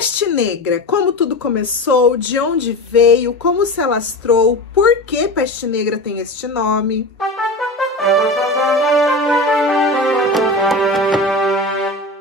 Peste negra, como tudo começou, de onde veio, como se alastrou, por que peste negra tem este nome?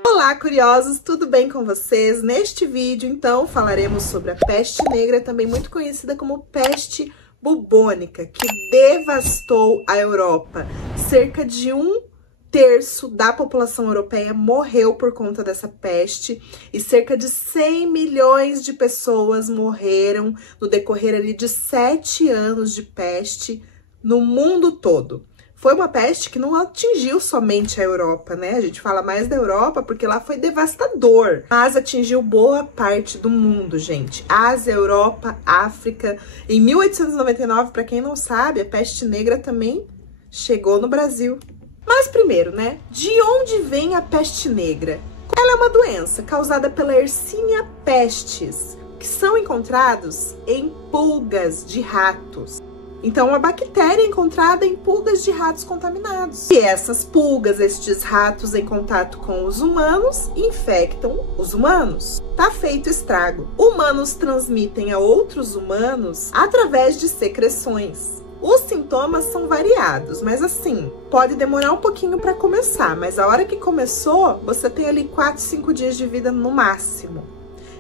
Olá, curiosos, tudo bem com vocês? Neste vídeo, então, falaremos sobre a peste negra, também muito conhecida como peste bubônica, que devastou a Europa. Cerca de 1/3 da população europeia morreu por conta dessa peste e cerca de 100 milhões de pessoas morreram no decorrer ali de 7 anos de peste no mundo todo. Foi uma peste que não atingiu somente a Europa, né? A gente fala mais da Europa porque lá foi devastador, mas atingiu boa parte do mundo, gente. Ásia, Europa, África. Em 1899, para quem não sabe, a peste negra também chegou no Brasil. Mas primeiro, né? De onde vem a peste negra? Ela é uma doença causada pela Yersinia pestis, que são encontrados em pulgas de ratos. Então, uma bactéria encontrada em pulgas de ratos contaminados. E essas pulgas, estes ratos em contato com os humanos, infectam os humanos. Tá feito estrago. Humanos transmitem a outros humanos através de secreções. Os sintomas são variados, mas assim, pode demorar um pouquinho para começar, mas a hora que começou, você tem ali 4, 5 dias de vida no máximo.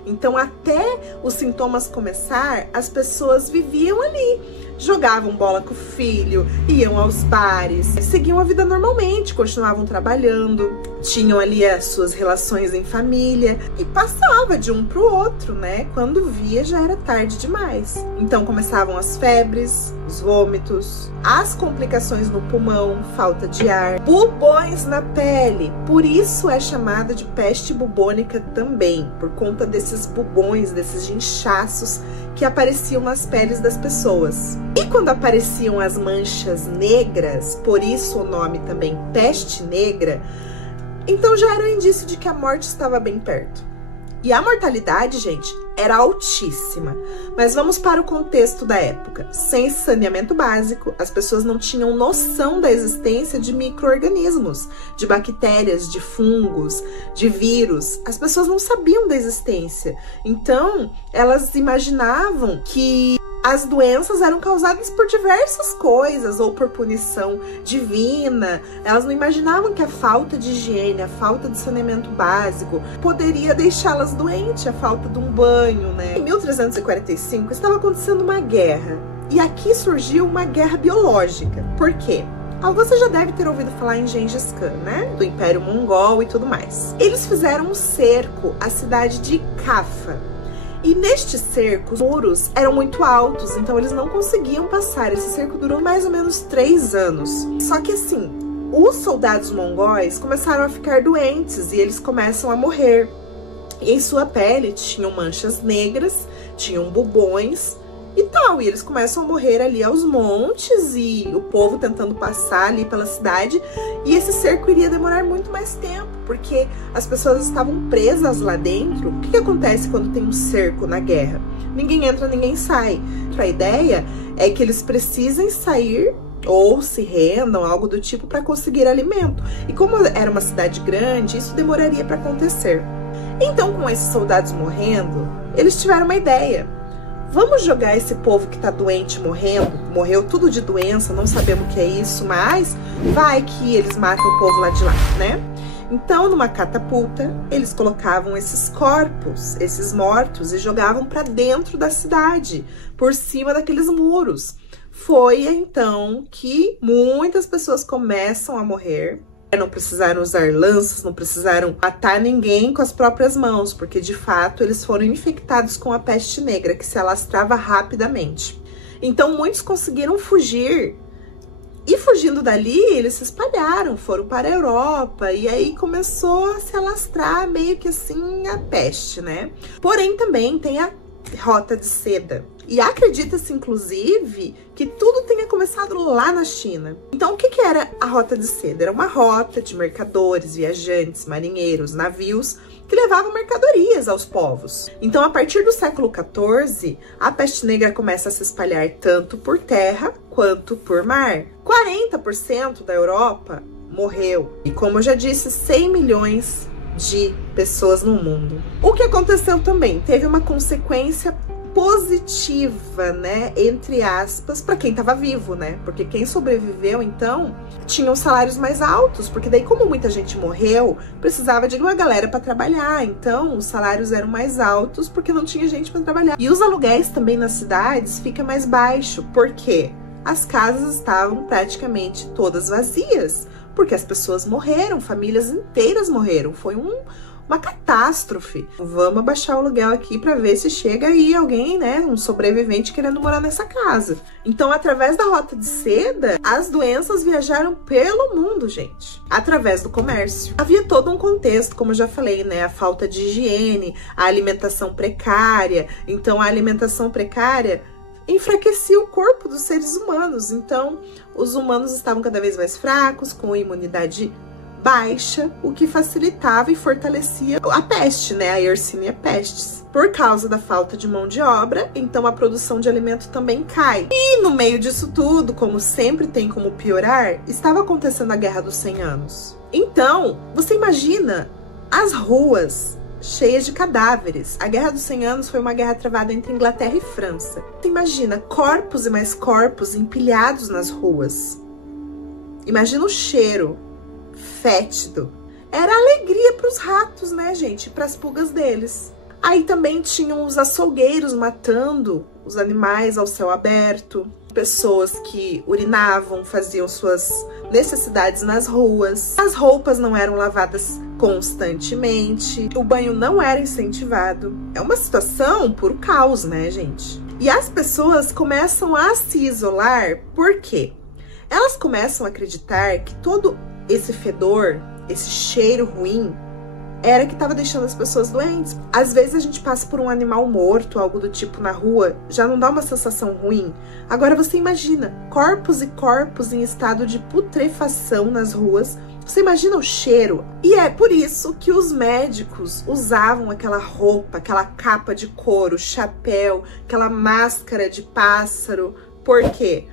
Então, até os sintomas começar, as pessoas viviam ali, jogavam bola com o filho, iam aos bares, seguiam a vida normalmente, continuavam trabalhando, tinham ali as suas relações em família e passava de um pro outro, né? Quando via, já era tarde demais. Então, começavam as febres, os vômitos, as complicações no pulmão, falta de ar, bubões na pele. Por isso é chamada de peste bubônica também, por conta desses bubões, desses inchaços que apareciam nas peles das pessoas. E quando apareciam as manchas negras, por isso o nome também peste negra, então já era um indício de que a morte estava bem perto. E a mortalidade, gente, era altíssima. Mas vamos para o contexto da época. Sem saneamento básico, as pessoas não tinham noção da existência de micro-organismos, de bactérias, de fungos, de vírus. As pessoas não sabiam da existência. Então, elas imaginavam que as doenças eram causadas por diversas coisas, ou por punição divina. Elas não imaginavam que a falta de higiene, a falta de saneamento básico poderia deixá-las doentes, a falta de um banho, né? Em 1345 estava acontecendo uma guerra, e aqui surgiu uma guerra biológica. Por quê? Você já deve ter ouvido falar em Gengis Khan, né? Do Império Mongol e tudo mais. Eles fizeram um cerco à cidade de Cafa. E neste cerco, os muros eram muito altos, então eles não conseguiam passar. Esse cerco durou mais ou menos 3 anos. Só que assim, os soldados mongóis começaram a ficar doentes e eles começam a morrer. E em sua pele tinham manchas negras, tinham bubões e tal. E eles começam a morrer ali aos montes e o povo tentando passar ali pela cidade. E esse cerco iria demorar muito mais tempo, porque as pessoas estavam presas lá dentro. O que acontece quando tem um cerco na guerra? Ninguém entra, ninguém sai. A ideia é que eles precisem sair ou se rendam, algo do tipo, para conseguir alimento. E como era uma cidade grande, isso demoraria para acontecer. Então, com esses soldados morrendo, eles tiveram uma ideia. Vamos jogar esse povo que tá doente morrendo, morreu tudo de doença, não sabemos o que é isso, mas vai que eles matam o povo lá de lá, né? Então, numa catapulta, eles colocavam esses corpos, esses mortos, e jogavam para dentro da cidade, por cima daqueles muros. Foi então que muitas pessoas começam a morrer. Não precisaram usar lanças, não precisaram matar ninguém com as próprias mãos, porque de fato eles foram infectados com a peste negra, que se alastrava rapidamente. Então muitos conseguiram fugir, e fugindo dali eles se espalharam, foram para a Europa, e aí começou a se alastrar meio que assim a peste, né? Porém também tem a Rota de Seda. E acredita-se, inclusive, que tudo tenha começado lá na China. Então, o que era a Rota de Seda? Era uma rota de mercadores, viajantes, marinheiros, navios, que levavam mercadorias aos povos. Então, a partir do século XIV, a peste negra começa a se espalhar tanto por terra quanto por mar. 40% da Europa morreu. E como eu já disse, 100 milhões de pessoas no mundo. O que aconteceu também? Teve uma consequência positiva, né, entre aspas, para quem estava vivo, né? Porque quem sobreviveu, então, tinha os salários mais altos, porque daí, como muita gente morreu, precisava de uma galera para trabalhar, então os salários eram mais altos porque não tinha gente para trabalhar. E os aluguéis também nas cidades fica mais baixo, porque as casas estavam praticamente todas vazias, porque as pessoas morreram, famílias inteiras morreram, foi uma catástrofe. Vamos abaixar o aluguel aqui para ver se chega aí alguém, né, um sobrevivente querendo morar nessa casa. Então, através da Rota de Seda, as doenças viajaram pelo mundo, gente, através do comércio. Havia todo um contexto, como eu já falei, né, a falta de higiene, a alimentação precária. Então, a alimentação precária enfraquecia o corpo dos seres humanos. Então, os humanos estavam cada vez mais fracos, com imunidade baixa, o que facilitava e fortalecia a peste, né, a Yersinia pestis. Por causa da falta de mão de obra, então a produção de alimento também cai. E no meio disso tudo, como sempre tem como piorar, estava acontecendo a Guerra dos 100 Anos. Então, você imagina as ruas cheias de cadáveres. A Guerra dos 100 Anos foi uma guerra travada entre Inglaterra e França. Você imagina corpos e mais corpos empilhados nas ruas. Imagina o cheiro fétido. Era alegria para os ratos, né, gente? Para as pulgas deles. Aí também tinham os açougueiros matando os animais ao céu aberto. Pessoas que urinavam, faziam suas necessidades nas ruas. As roupas não eram lavadas constantemente. O banho não era incentivado. É uma situação puro caos, né, gente? E as pessoas começam a se isolar. Por quê? Elas começam a acreditar que todo esse fedor, esse cheiro ruim, era que estava deixando as pessoas doentes. Às vezes a gente passa por um animal morto, algo do tipo na rua, já não dá uma sensação ruim. Agora você imagina corpos e corpos em estado de putrefação nas ruas. Você imagina o cheiro? E é por isso que os médicos usavam aquela roupa, aquela capa de couro, chapéu, aquela máscara de pássaro. Por quê?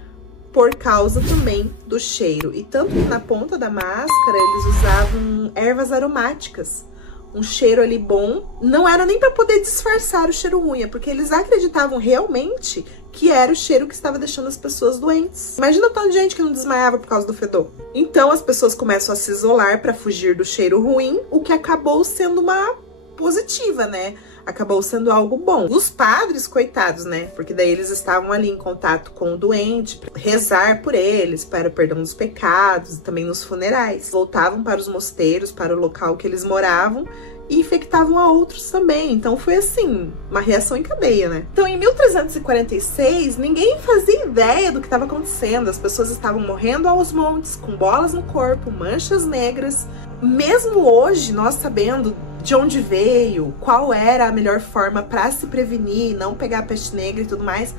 Por causa também do cheiro. E tanto que na ponta da máscara eles usavam ervas aromáticas. Um cheiro ali bom. Não era nem para poder disfarçar o cheiro ruim, é porque eles acreditavam realmente que era o cheiro que estava deixando as pessoas doentes. Imagina o tanto de gente que não desmaiava por causa do fedor. Então as pessoas começam a se isolar para fugir do cheiro ruim, o que acabou sendo uma positiva, né? Acabou sendo algo bom. Os padres, coitados, né? Porque daí eles estavam ali em contato com o doente, pra rezar por eles, para o perdão dos pecados, e também nos funerais. Voltavam para os mosteiros, para o local que eles moravam, e infectavam a outros também. Então foi assim, uma reação em cadeia, né? Então em 1346, ninguém fazia ideia do que estava acontecendo. As pessoas estavam morrendo aos montes, com bolas no corpo, manchas negras. Mesmo hoje, nós sabendo de onde veio, qual era a melhor forma para se prevenir, não pegar a peste negra e tudo mais,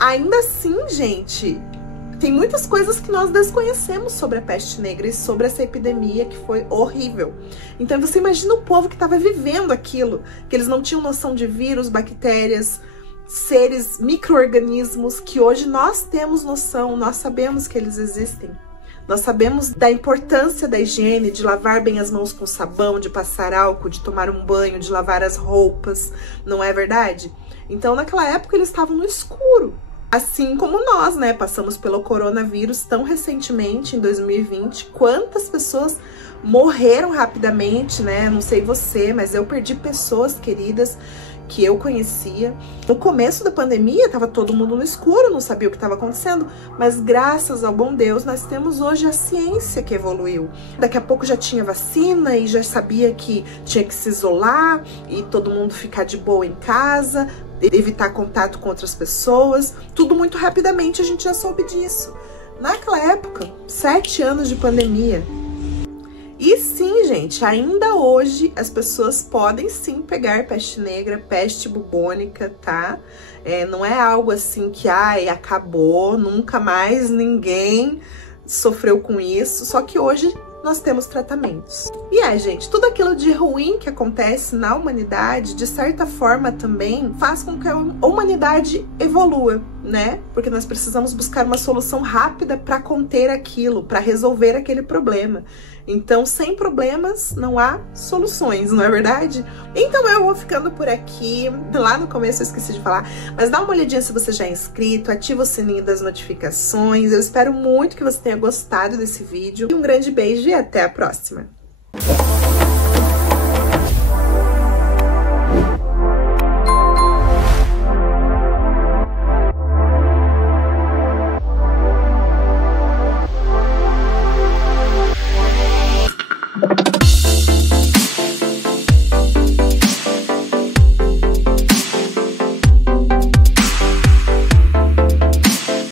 ainda assim, gente, tem muitas coisas que nós desconhecemos sobre a peste negra e sobre essa epidemia que foi horrível. Então você imagina o povo que estava vivendo aquilo, que eles não tinham noção de vírus, bactérias, seres, micro-organismos que hoje nós temos noção, nós sabemos que eles existem. Nós sabemos da importância da higiene, de lavar bem as mãos com sabão, de passar álcool, de tomar um banho, de lavar as roupas, não é verdade? Então, naquela época, eles estavam no escuro. Assim como nós, né? Passamos pelo coronavírus tão recentemente, em 2020. Quantas pessoas morreram rapidamente, né? Não sei você, mas eu perdi pessoas queridas que eu conhecia. No começo da pandemia, estava todo mundo no escuro, não sabia o que estava acontecendo, mas graças ao bom Deus, nós temos hoje a ciência que evoluiu. Daqui a pouco já tinha vacina e já sabia que tinha que se isolar e todo mundo ficar de boa em casa, evitar contato com outras pessoas, tudo muito rapidamente, a gente já soube disso. Naquela época, 7 anos de pandemia. E sim, gente, ainda hoje as pessoas podem sim pegar peste negra, peste bubônica, tá? Não é algo assim que, acabou, nunca mais ninguém sofreu com isso, só que hoje nós temos tratamentos. E gente, tudo aquilo de ruim que acontece na humanidade, de certa forma também, faz com que a humanidade evolua, né? Porque nós precisamos buscar uma solução rápida para conter aquilo, para resolver aquele problema. Então, sem problemas, não há soluções, não é verdade? Então, eu vou ficando por aqui. Lá no começo eu esqueci de falar, mas dá uma olhadinha se você já é inscrito, ativa o sininho das notificações. Eu espero muito que você tenha gostado desse vídeo. Um grande beijo e até a próxima!